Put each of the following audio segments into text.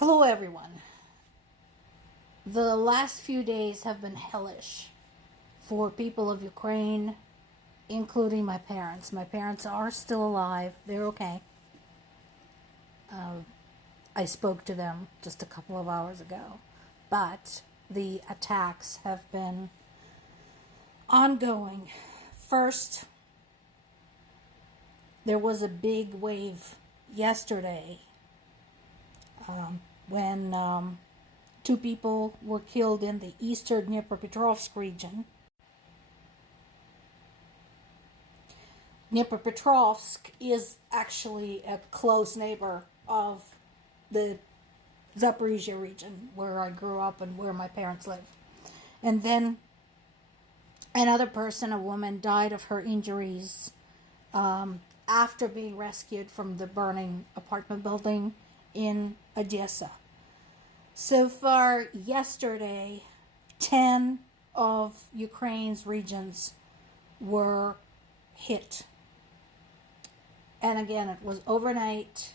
Hello, everyone. The last few days have been hellish for people of Ukraine, including my parents. My parents are still alive. They're okay. I spoke to them just a couple of hours ago. But the attacks have been ongoing. First, there was a big wave yesterday when two people were killed in the eastern Dnipropetrovsk region. Dnipropetrovsk is actually a close neighbor of the Zaporizhia region where I grew up and where my parents live. And then another person, a woman, died of her injuries after being rescued from the burning apartment building in Odessa. So far, yesterday, 10 of Ukraine's regions were hit. And again, it was overnight.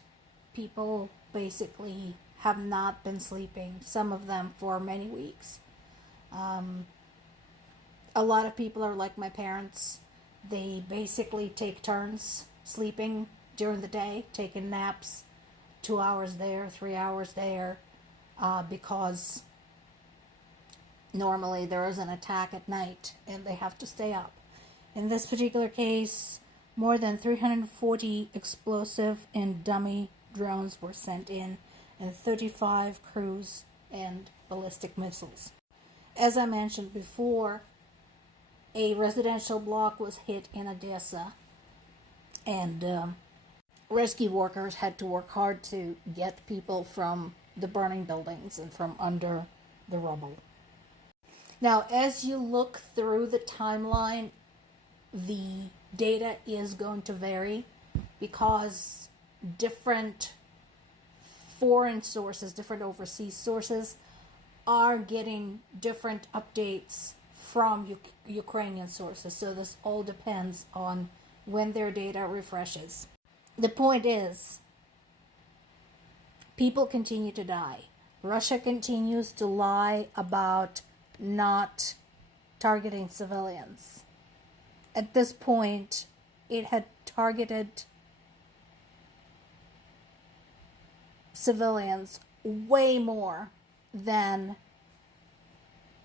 People basically have not been sleeping, some of them for many weeks. A lot of people are like my parents. They basically take turns sleeping during the day, taking naps, 2 hours there, 3 hours there, because normally there is an attack at night and they have to stay up. In this particular case, more than 340 explosive and dummy drones were sent in, and 35 cruise and ballistic missiles. As I mentioned before, a residential block was hit in Odessa, and rescue workers had to work hard to get people from the burning buildings and from under the rubble. Now, as you look through the timeline, the data is going to vary because different foreign sources, different overseas sources, are getting different updates from Ukrainian sources. So this all depends on when their data refreshes. The point is, people continue to die. Russia continues to lie about not targeting civilians. At this point, it had targeted civilians way more than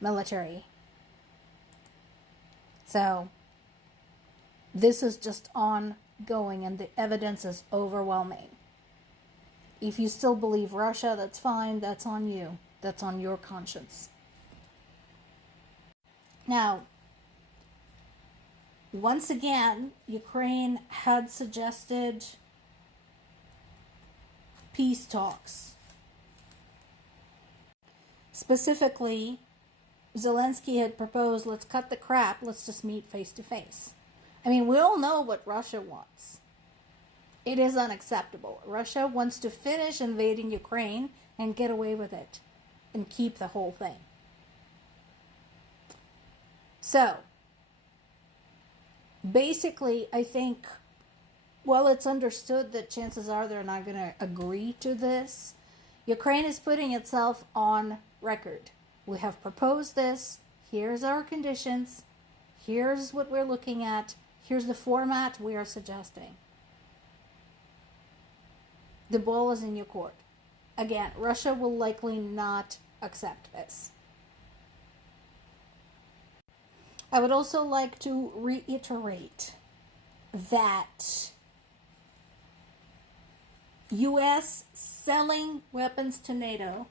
military. So this is just ongoing and the evidence is overwhelming. If you still believe Russia, that's fine. That's on you. That's on your conscience. Now, once again, Ukraine had suggested peace talks. Specifically, Zelensky had proposed, let's cut the crap, let's just meet face to face. I mean, we all know what Russia wants. It is unacceptable. Russia wants to finish invading Ukraine and get away with it and keep the whole thing. So, basically, I think, well, it's understood that chances are they're not going to agree to this. Ukraine is putting itself on record. We have proposed this. Here's our conditions. Here's what we're looking at. Here's the format we are suggesting. The ball is in your court. Again, Russia will likely not accept this. I would also like to reiterate that U.S. selling weapons to NATO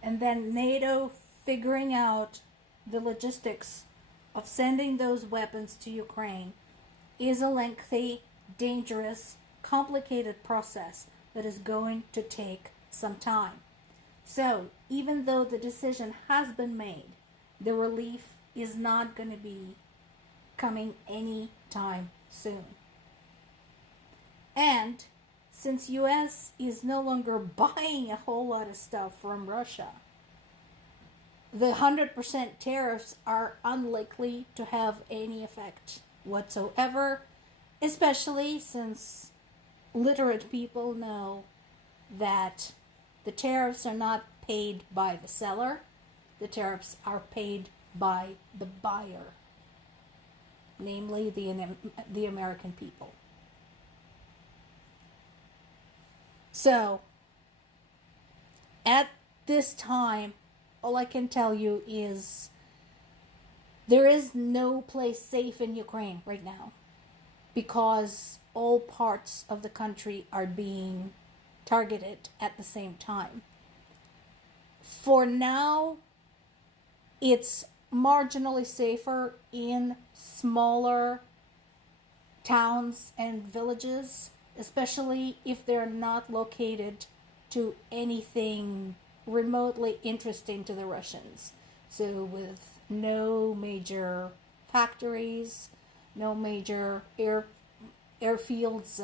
and then NATO figuring out the logistics of sending those weapons to Ukraine is a lengthy, dangerous, complicated process that is going to take some time. So, even though the decision has been made, the relief is not going to be coming any time soon. And since US is no longer buying a whole lot of stuff from Russia, the 100% tariffs are unlikely to have any effect whatsoever, especially since literate people know that The tariffs are not paid by the seller. The tariffs are paid by the buyer, namely the American people. So, at this time, all I can tell you is there is no place safe in Ukraine right now because all parts of the country are being targeted at the same time. For now, it's marginally safer in smaller towns and villages, especially if they're not located to anything remotely interesting to the Russians. So with no major factories, no major airfields,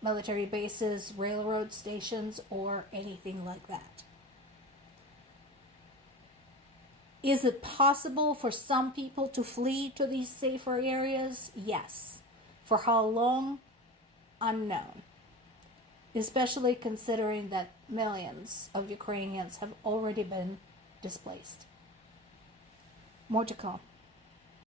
military bases, railroad stations, or anything like that. Is it possible for some people to flee to these safer areas? Yes. For how long? Unknown. Especially considering that millions of Ukrainians have already been displaced. More to come.